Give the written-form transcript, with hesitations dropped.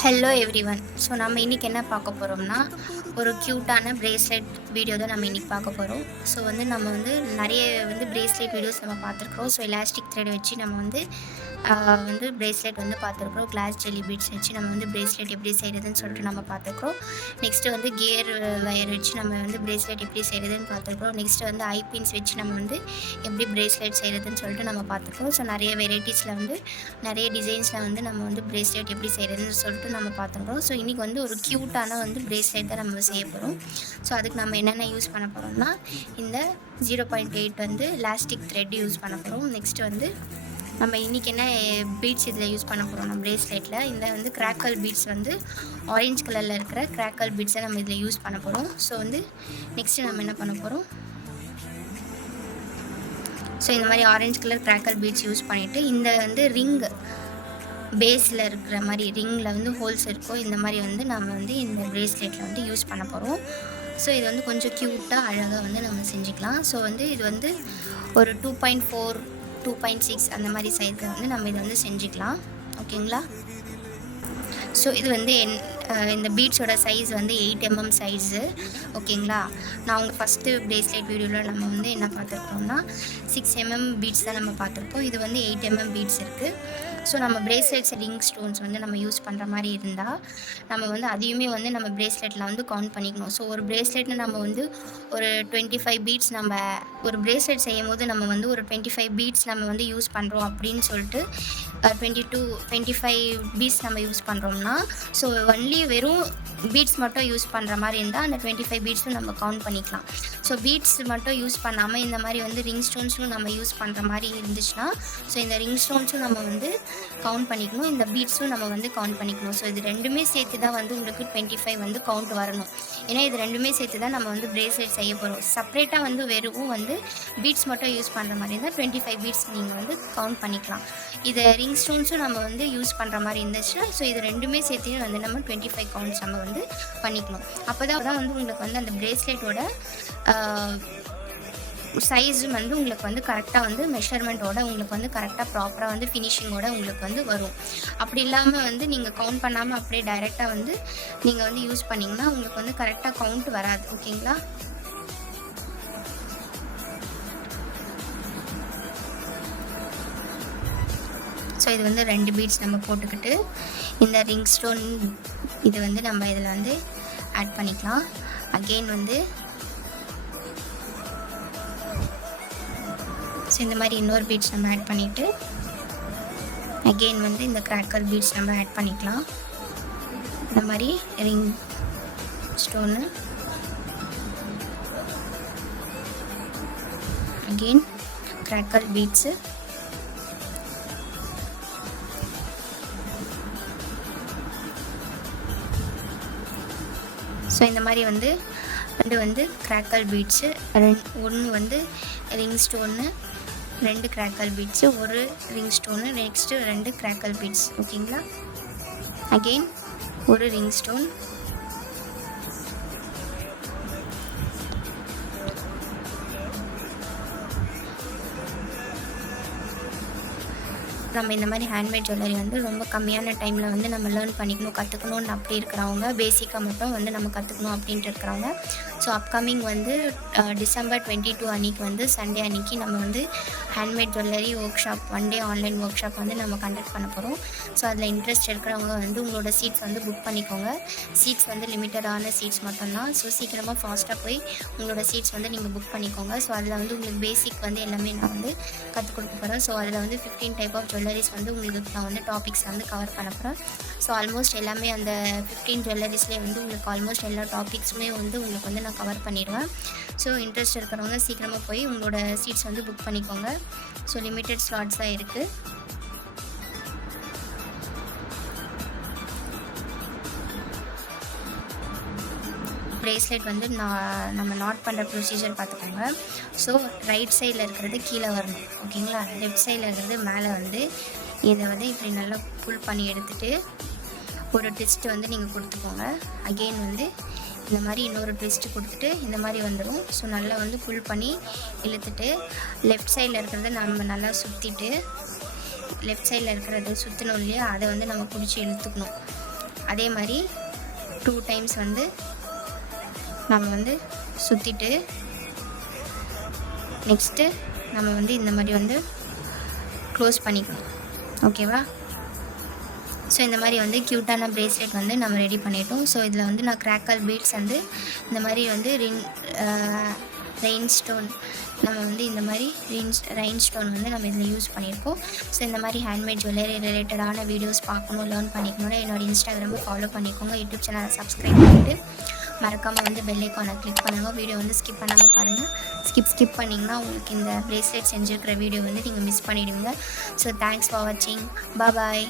Hello everyone. So நம்ம இன்றைக்கி என்ன பார்க்க போகிறோம்னா, ஒரு க்யூட்டான பிரேஸ்லெட் வீடியோ தான் நம்ம இன்றைக்கி பார்க்க போகிறோம். ஸோ நம்ம நிறைய பிரேஸ்லெட் வீடியோஸ் நம்ம பார்த்துருக்குறோம். ஸோ எலாஸ்டிக் த்ரெட் வச்சு நம்ம பிரேஸ்லெட் பார்த்துருக்குறோம். கிளாஸ் ஜெல்லி பீட்ஸ் வச்சு நம்ம பிரேஸ்லெட் எப்படி செய்கிறதுன்னு சொல்லிட்டு நம்ம பார்த்துருக்குறோம். நெக்ஸ்ட்டு கியர் வயர் வச்சு நம்ம பிரேஸ்லெட் எப்படி செய்கிறதுன்னு பார்த்துருக்குறோம். நெக்ஸ்ட்டு ஐபின்ஸ் வச்சு நம்ம எப்படி பிரேஸ்லெட் செய்கிறதுன்னு சொல்லிட்டு நம்ம பார்த்துருக்கோம். ஸோ நிறைய வெரைட்டிஸில் நிறைய டிசைன்ஸில் நம்ம பிரேஸ்லெட் எப்படி செய்கிறதுன்னு சொல்லிட்டு நம்ம பார்த்துருக்கோம். ஸோ இன்றைக்கி ஒரு க்யூட்டான பிரேஸ்லெட் தான் நம்ம செய்ய போகிறோம். ஸோ அதுக்கு நம்ம என்னென்ன யூஸ் பண்ண போகிறோம்னா, இந்த 0.8 எலாஸ்டிக் த்ரெட் யூஸ் பண்ண போகிறோம். நெக்ஸ்ட்டு நம்ம இன்றைக்கி என்ன பீட்ஸ் இதில் யூஸ் பண்ண போகிறோம் நம்ம பிரேஸ்லெட்டில், இந்த கிராக்கல் பீட்ஸ் ஆரஞ்ச் கலரில் இருக்கிற கிராக்கல் பீட்ஸை நம்ம இதில் யூஸ் பண்ண போகிறோம். ஸோ நெக்ஸ்ட்டு நம்ம என்ன பண்ண போகிறோம், ஸோ இந்த மாதிரி orange colour crackle beads use பண்ணிவிட்டு இந்த ரிங் பேஸில் இருக்கிற மாதிரி ரிங்கில் ஹோல்ஸ் இருக்கும். இந்த மாதிரி நம்ம இந்த பிரேஸ்லெட்டில் யூஸ் பண்ண போகிறோம். ஸோ இது கொஞ்சம் க்யூட்டாக அழகாக நம்ம செஞ்சுக்கலாம். ஸோ இது ஒரு 2.4 2.6 அந்த மாதிரி சைஸில் நம்ம இதை செஞ்சுக்கலாம். ஓகேங்களா? ஸோ இது இந்த பீட்ஸோட சைஸ் 8 mm சைஸு. ஓகேங்களா? நான் உங்கள் ஃபஸ்ட்டு பிரேஸ்லெட் வீடியோவில் நம்ம என்ன பார்த்துருக்கோம்னா 6 mm பீட்ஸ் தான் நம்ம பார்த்துருப்போம். இது 8 mm பீட்ஸ் இருக்குது. ஸோ நம்ம பிரேஸ்லெட்ஸ் ரிங் ஸ்டோன்ஸ் நம்ம யூஸ் பண்ணுற மாதிரி இருந்தால் நம்ம அதையுமே நம்ம பிரேஸ்லெட்டில் கவுண்ட் பண்ணிக்கணும். ஸோ ஒரு பிரேஸ்லெட்டில் நம்ம ஒரு 25 பீட்ஸ் நம்ம ஒரு பிரேஸ்லெட் செய்யும் போது நம்ம ஒரு 25 பீட்ஸ் நம்ம யூஸ் பண்ணுறோம் அப்படின்னு சொல்லிட்டு 25 பீட்ஸ் நம்ம யூஸ் பண்ணுறோம்னா, ஸோ ஒன்லி வெறும் பீட்ஸ் மட்டும் யூஸ் பண்ணுற மாதிரி இருந்தால் அந்த 25 பீட்ஸும் நம்ம கவுண்ட் பண்ணிக்கலாம். ஸோ பீட்ஸ் மட்டும் யூஸ் பண்ணாமல் இந்த மாதிரி ரிங் ஸ்டோன்ஸும் நம்ம யூஸ் பண்ணுற மாதிரி இருந்துச்சுன்னா, ஸோ இந்த ரிங் ஸ்டோன்ஸும் நம்ம கவுண்ட் பண்ணிக்கணும், இந்த பீட்ஸும் நம்ம கவுண்ட் பண்ணிக்கணும். ஸோ இது ரெண்டுமே சேர்த்து தான் உங்களுக்கு 25 கவுண்ட் வரணும். ஏன்னா இது ரெண்டுமே சேர்த்து தான் நம்ம பிரேஸ்லெட் செய்ய போகிறோம். செப்ரேட்டாக வெறும் பீட்ஸ் மட்டும் யூஸ் பண்ணுற மாதிரி இருந்தால் 25 பீட்ஸ் நீங்கள் கவுண்ட் பண்ணிக்கலாம். இதை ரிங் ஸ்டோன்ஸும் நம்ம யூஸ் பண்ணுற மாதிரி இருந்துச்சுன்னா, ஸோ இது ரெண்டுமே சேர்த்து நம்ம 25 கவுண்ட்ஸ் நம்ம பண்ணிக்கணும். அப்போ தான் உங்களுக்கு அந்த பிரேஸ்லெட்டோட சைஸும் உங்களுக்கு கரெக்டாக மெஷர்மெண்ட்டோட உங்களுக்கு கரெக்டாக ப்ராப்பராக ஃபினிஷிங்கோட உங்களுக்கு வரும். அப்படி இல்லாமல் நீங்கள் கவுண்ட் பண்ணாமல் அப்படியே டைரெக்டாக நீங்கள் யூஸ் பண்ணிங்கன்னா உங்களுக்கு கரெக்டாக கவுண்ட் வராது. ஓகேங்களா? ஸோ இது 2 பீட்ஸ் நம்ம போட்டுக்கிட்டு இந்த ரிங் ஸ்டோன் இது நம்ம இதில் ஆட் பண்ணிக்கலாம். அகெயின் ஸோ இந்த மாதிரி இன்னொரு பீட்ஸ் நம்ம ஆட் பண்ணிவிட்டு அகெயின் இந்த கிராக்கல் பீட்ஸ் நம்ம ஆட் பண்ணிக்கலாம். இந்த மாதிரி ring stone again crackle beads so இந்த மாதிரி ரெண்டு கிராக்கல் பீட்ஸு, ஒன்று ரிங் ஸ்டோனு, 2 கிராக்கல் பீட்ஸு, ஒரு ring stone, next 2 crackle beads. ஓகேங்களா? அகெயின் ஒரு ரிங் ஸ்டோன், நம்ம இந்த மாதிரி ஹேண்ட்மேட் ஜுவல்லரி ரொம்ப கம்மியான டைமில் நம்ம லேர்ன் பண்ணிக்கணும், கற்றுக்கணுன்னு அப்படி இருக்கிறவங்க, பேசிக்காக மட்டும் நம்ம கற்றுக்கணும் அப்படின்ட்டு இருக்கிறவங்க. ஸோ அப்கமிங் December 22 அன்றைக்கி சண்டே அன்றைக்கி நம்ம handmade jewellery work shop 1 day online work shop நம்ம கண்டக்ட் பண்ண போகிறோம். ஸோ அதில் இன்ட்ரெஸ்ட் இருக்கிறவங்க உங்களோட சீட்ஸ் புக் பண்ணிக்கோங்க. சீட்ஸ் லிமிட்டடான சீட்ஸ் மட்டும்தான். ஸோ சீக்கிரமாக ஃபாஸ்ட்டாக போய் உங்களோட சீட்ஸ் நீங்கள் புக் பண்ணிக்கோங்க. ஸோ அதில் உங்களுக்கு பேசிக் எல்லாமே நான் கற்றுக் கொடுக்க போகிறேன். ஸோ அதில் 15 டைப் ஆஃப் ஜுவல்லரிஸ் உங்களுக்கு நான் டாபிக்ஸ் கவர் பண்ண போகிறேன். ஸோ ஆல்மோஸ்ட் எல்லாமே அந்த 15 ஜுவல்லரிஸ்லேயே உங்களுக்கு ஆல்மோஸ்ட் எல்லா டாபிக்ஸுமே உங்களுக்கு நான் கவர் பண்ணிடுவேன். ஸோ இன்ட்ரெஸ்ட் இருக்கிறவங்க சீக்கிரமாக போய் உங்களோட சீட்ஸ் புக் பண்ணிக்கோங்க. ஸோ லிமிட்டட் ஸ்லாட்ஸ் தான் இருக்குது. பிரேஸ்லெட் நம்ம நாட் பண்ணுற ப்ரொசீஜர் பார்த்துக்கோங்க. ஸோ ரைட் சைடில் இருக்கிறது கீழே வரணும். ஓகேங்களா? லெஃப்ட் சைடில் இருக்கிறது மேலே இதை இப்படி நல்லா புல் பண்ணி எடுத்துகிட்டு ஒரு ட்விஸ்ட் நீங்கள் கொடுத்துக்கோங்க. அகெயின் இந்த மாதிரி இன்னொரு ட்விஸ்ட் கொடுத்துட்டு இந்த மாதிரி வந்துடும். ஸோ நல்லா புல் பண்ணி இழுத்துட்டு லெஃப்ட் சைடில் இருக்கிறத நம்ம நல்லா சுற்றிட்டு லெஃப்ட் சைடில் இருக்கிறது சுற்றணும் இல்லையா, அதை நம்ம பிடிச்சி இழுத்துக்கணும். அதே மாதிரி 2 டைம்ஸ் வந்து நம்ம வந்து சுற்றிட்டு நெக்ஸ்ட்டு நம்ம வந்து இந்த மாதிரி வந்து க்ளோஸ் பண்ணிக்கணும். ஓகேவா? ஸோ இந்த மாதிரி வந்து க்யூட்டான ப்ரேஸ்லெட் வந்து நம்ம ரெடி பண்ணிட்டோம். ஸோ இதில் வந்து நான் கிராக்கல் பீட்ஸ் வந்து இந்த மாதிரி வந்து ரெயின் ஸ்டோன் நம்ம வந்து இந்த மாதிரி ரெயின் ஸ்டோன் வந்து நம்ம இதில் யூஸ் பண்ணியிருக்கோம். ஸோ இந்த மாதிரி ஹேண்ட்மேட் ஜுவல்லரி ரிலேட்டடான வீடியோஸ் பார்க்கணும், லேர்ன் பண்ணிக்கணும்னா என்னோடய இன்ஸ்டாகிராமை ஃபாலோ பண்ணிக்கோங்க. யூடியூப் சேனலை சப்ஸ்கிரைப் பண்ணிவிட்டு மறக்காமல் வந்து பெல் ஐக்கானை கிளிக் பண்ணுங்கள். வீடியோ வந்து ஸ்கிப் பண்ணாமல் பாருங்கள். ஸ்கிப் பண்ணிங்கன்னா உங்களுக்கு இந்த ப்ரேஸ்லெட் செஞ்சுருக்கிற வீடியோ வந்து நீங்கள் மிஸ் பண்ணிவிடுவீங்க. ஸோ தேங்க்ஸ் ஃபார் வாட்சிங். பாய்.